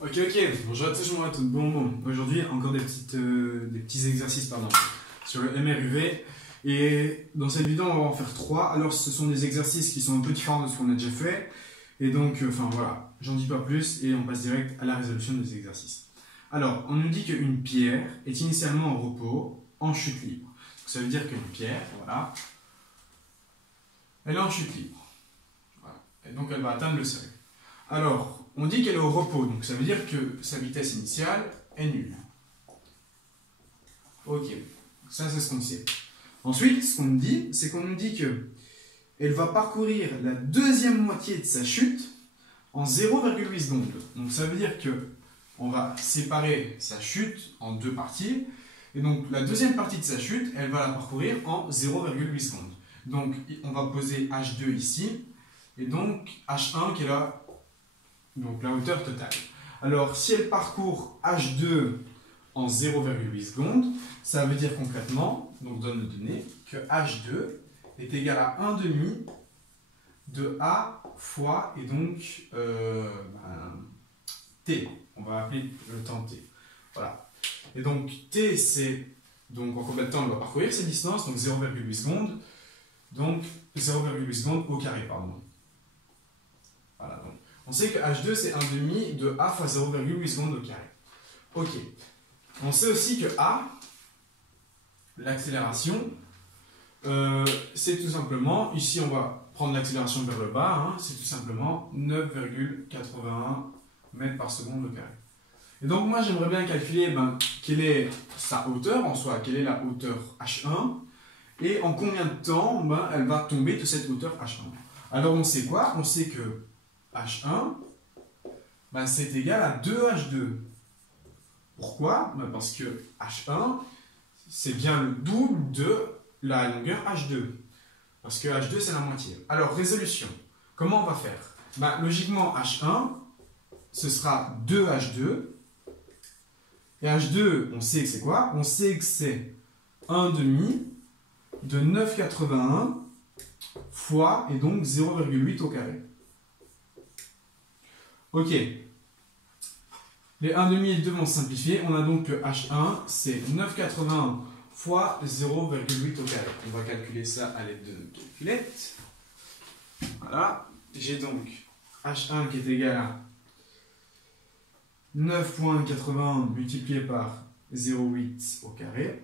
Ok, bonjour à tous, bonjour à toutes. Bon, aujourd'hui encore des petits exercices sur le MRUV. Et dans cette vidéo, on va en faire 3. Alors, ce sont des exercices qui sont un peu différents de ce qu'on a déjà fait. Et donc, voilà, j'en dis pas plus et on passe direct à la résolution des exercices. Alors, on nous dit qu'une pierre est initialement en repos, en chute libre. Donc, ça veut dire qu'une pierre, voilà, elle est en chute libre. Voilà. Et donc, elle va atteindre le seuil. Alors, on dit qu'elle est au repos, donc ça veut dire que sa vitesse initiale est nulle. Ok, ça c'est ce qu'on sait. Ensuite, ce qu'on nous dit, c'est qu'on nous dit qu'elle va parcourir la deuxième moitié de sa chute en 0,8 secondes. Donc ça veut dire qu'on va séparer sa chute en deux parties. Et donc la deuxième partie de sa chute, elle va la parcourir en 0,8 secondes. Donc on va poser H2 ici, et donc H1 qui est là. Donc la hauteur totale. Alors, si elle parcourt H2 en 0,8 secondes, ça veut dire concrètement, donc donne le donné, que H2 est égal à 1,5 de A fois, et donc T. On va appeler le temps T. Voilà. Et donc T, c'est donc en combien de temps elle va parcourir cette distance, donc 0,8 secondes. Donc 0,8 secondes au carré, pardon. Voilà, donc. On sait que H2 c'est 1,5 de A fois 0,8 secondes au carré. Ok. On sait aussi que A, l'accélération, c'est tout simplement, ici on va prendre l'accélération vers le bas, c'est tout simplement 9,81 mètres par seconde au carré. Et donc moi j'aimerais bien calculer quelle est sa hauteur en soi, quelle est la hauteur H1, et en combien de temps elle va tomber de cette hauteur H1. Alors on sait quoi? On sait que H1, c'est égal à 2H2. Pourquoi? Parce que H1, c'est bien le double de la longueur H2. Parce que H2, c'est la moitié. Alors, résolution. Comment on va faire? Logiquement, H1, ce sera 2H2. Et H2, on sait que c'est quoi? On sait que c'est 1,5 de 9,81 fois, et donc 0,8 au carré. Ok, les 1,5 et 2 vont se simplifier. On a donc que H1, c'est 9,81 fois 0,8 au carré. On va calculer ça à l'aide de notre calculette. Voilà, j'ai donc H1 qui est égal à 9,81 multiplié par 0,8 au carré.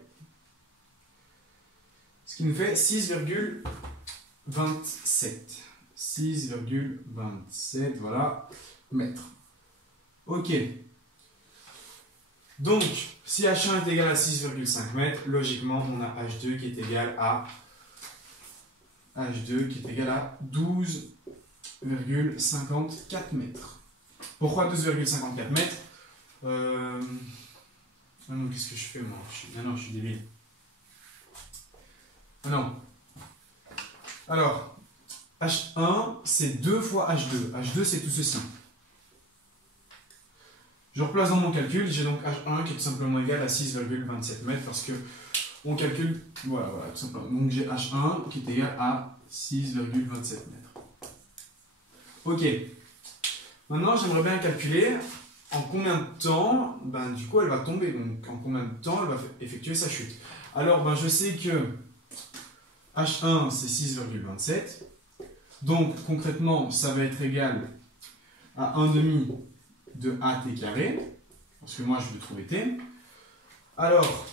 Ce qui nous fait 6,27. 6,27, voilà, mètres. Ok. Donc, si H1 est égal à 6,5 mètres, logiquement, on a H2 qui est égal à 12,54 mètres. Pourquoi 12,54 mètres? Qu'est-ce que je fais moi? Non, je suis débile. Non. Alors, H1, c'est 2 fois H2. H2, c'est tout ceci. Je replace dans mon calcul, j'ai donc H1 qui est tout simplement égal à 6,27 mètres parce que on calcule, voilà, tout simplement. Donc j'ai H1 qui est égal à 6,27 mètres. Ok. Maintenant, j'aimerais bien calculer en combien de temps, du coup, elle va tomber. Donc, en combien de temps elle va effectuer sa chute. Alors, je sais que H1, c'est 6,27. Donc, concrètement, ça va être égal à 1,5 de AT carré, parce que moi, je veux trouver T. Alors,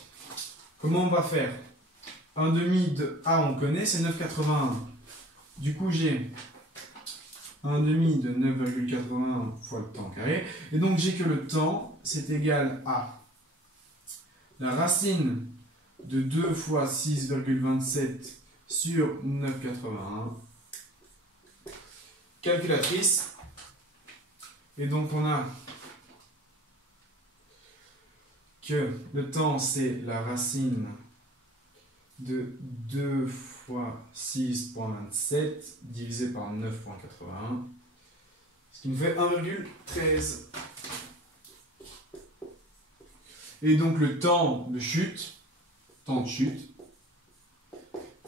comment on va faire? 1,5 de A, on connaît, c'est 9,81. Du coup, j'ai 1,5 de 9,81 fois le temps carré. Et donc, j'ai que le temps, c'est égal à la racine de 2 fois 6,27 sur 9,81. Calculatrice. Et donc on a que le temps c'est la racine de 2 fois 6,27 divisé par 9,81, ce qui nous fait 1,13. Et donc le temps de chute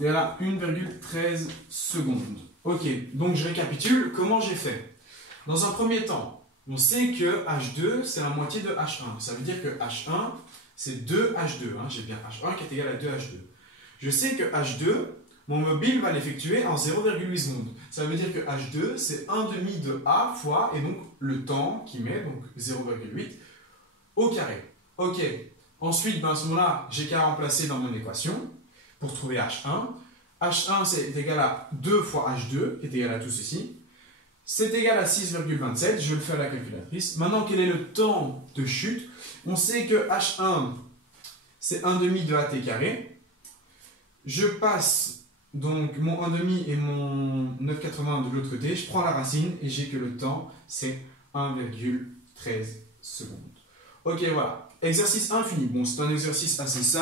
est à 1,13 secondes. Ok, donc je récapitule comment j'ai fait. Dans un premier temps, on sait que H2, c'est la moitié de H1. Ça veut dire que H1, c'est 2H2. Hein. J'ai bien H1 qui est égal à 2H2. Je sais que H2, mon mobile va l'effectuer en 0,8 secondes. Ça veut dire que H2, c'est 1/2 de A fois, et donc le temps qu'il met, donc 0,8 au carré. Ok. Ensuite, à ce moment-là, j'ai qu'à remplacer dans mon équation pour trouver H1. H1, c'est égal à 2 fois H2, qui est égal à tout ceci. C'est égal à 6,27. Je vais le faire à la calculatrice. Maintenant, quel est le temps de chute? On sait que H1, c'est 1/2 de AT carré. Je passe donc mon 1/2 et mon 9,80 de l'autre côté. Je prends la racine et j'ai que le temps, c'est 1,13 secondes. Ok, voilà. Exercice infini. Bon, c'est un exercice assez simple.